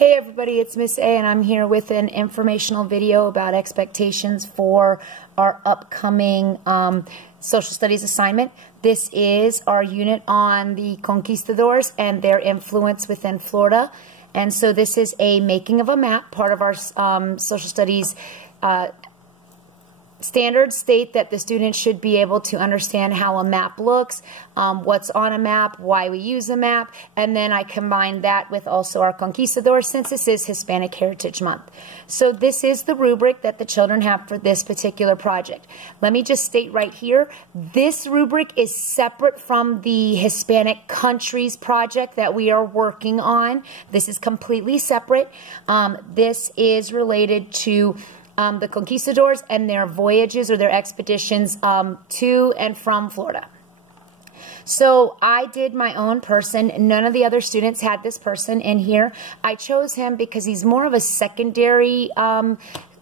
Hey everybody, it's Miss A and I'm here with an informational video about expectations for our upcoming social studies assignment. This is our unit on the Conquistadors and their influence within Florida. And so this is a making of a map, part of our social studies standards state that the students should be able to understand how a map looks, what's on a map, why we use a map, and then I combine that with also our Conquistadors since this is Hispanic Heritage Month. So this is the rubric that the children have for this particular project. Let me just state right here, this rubric is separate from the Hispanic countries project that we are working on. This is completely separate. This is related to the Conquistadors and their voyages or their expeditions to and from Florida. So I did my own person. None of the other students had this person in here. I chose him because he's more of a secondary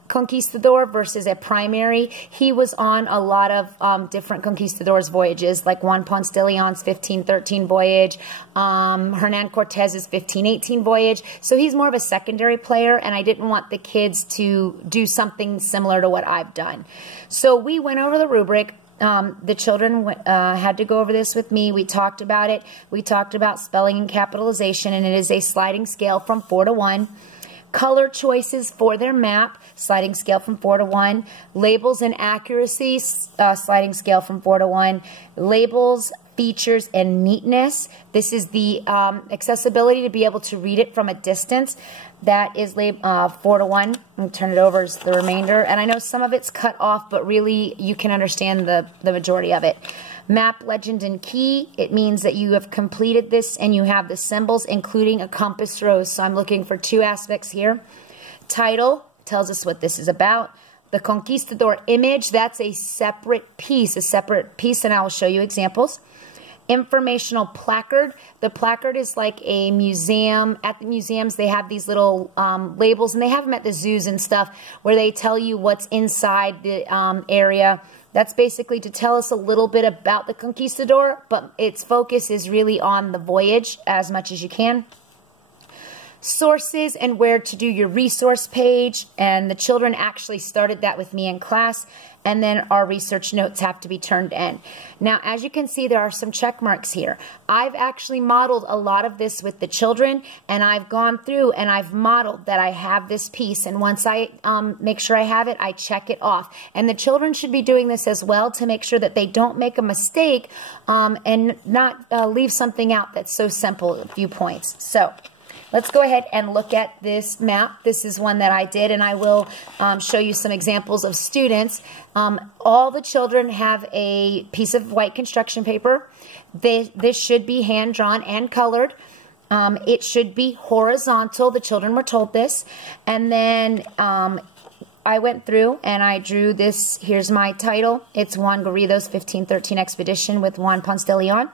Conquistador versus a primary. He was on a lot of different Conquistadors voyages, like Juan Ponce de Leon's 1513 voyage, Hernan Cortez's 1518 voyage. So he's more of a secondary player, and I didn't want the kids to do something similar to what I've done. So we went over the rubric. The children had to go over this with me. We talked about it. We talked about spelling and capitalization, and it is a sliding scale from 4 to 1. Color choices for their map, sliding scale from 4 to 1. Labels and accuracy, sliding scale from 4 to 1. Labels, features, and neatness. This is the accessibility to be able to read it from a distance. That is 4 to 1. And turn it over as the remainder. And I know some of it's cut off, but really you can understand the majority of it. Map, legend, and key. It means that you have completed this and you have the symbols, including a compass rose. So I'm looking for two aspects here. Title tells us what this is about. The Conquistador image, that's a separate piece, and I will show you examples. Informational placard. The placard is like a museum. At the museums, they have these little labels, and they have them at the zoos and stuff, where they tell you what's inside the area. That's basically to tell us a little bit about the Conquistador, but its focus is really on the voyage as much as you can. Sources and where to do your resource page, and the children actually started that with me in class, and then our research notes have to be turned in. Now, as you can see, there are some check marks here. I've actually modeled a lot of this with the children, and I've gone through and I've modeled that I have this piece, and once I make sure I have it, I check it off. And the children should be doing this as well to make sure that they don't make a mistake and not leave something out that's so simple, a few points. So let's go ahead and look at this map. This is one that I did, and I will show you some examples of students. All the children have a piece of white construction paper. This should be hand-drawn and colored. It should be horizontal. The children were told this. And then I went through and I drew this. Here's my title. It's Juan Garrido's 1513 expedition with Juan Ponce de Leon.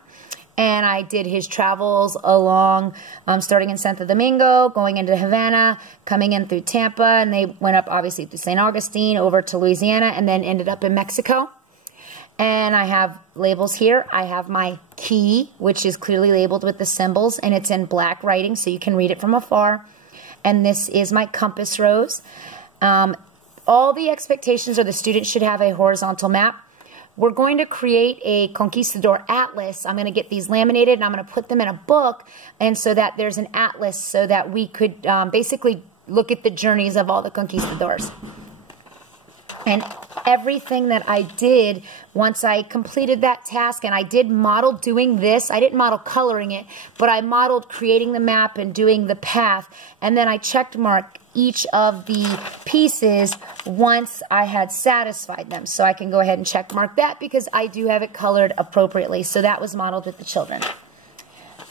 And I did his travels along, starting in Santo Domingo, going into Havana, coming in through Tampa, and they went up obviously through St. Augustine, over to Louisiana, and then ended up in Mexico. And I have labels here. I have my key, which is clearly labeled with the symbols, and it's in black writing, so you can read it from afar. And this is my compass rose. All the expectations are the student should have a horizontal map. We're going to create a Conquistador atlas. I'm going to get these laminated and I'm going to put them in a book, and so that there's an atlas so that we could basically look at the journeys of all the Conquistadors. And everything that I did once I completed that task, and I did model doing this. I didn't model coloring it, but I modeled creating the map and doing the path. And then I checked mark each of the pieces once I had satisfied them. So I can go ahead and check mark that because I do have it colored appropriately. So that was modeled with the children.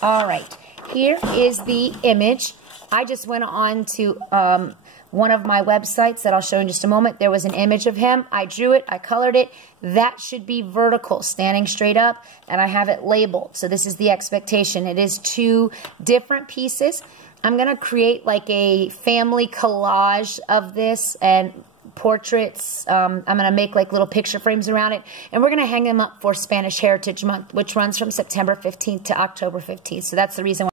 All right, here is the image. I just went on to one of my websites that I'll show in just a moment. There was an image of him. I drew it. I colored it. That should be vertical, standing straight up, and I have it labeled. So this is the expectation. It is two different pieces. I'm going to create like a family collage of this and portraits. I'm going to make like little picture frames around it, and we're going to hang them up for Spanish Heritage Month, which runs from September 15th to October 15th. So that's the reason why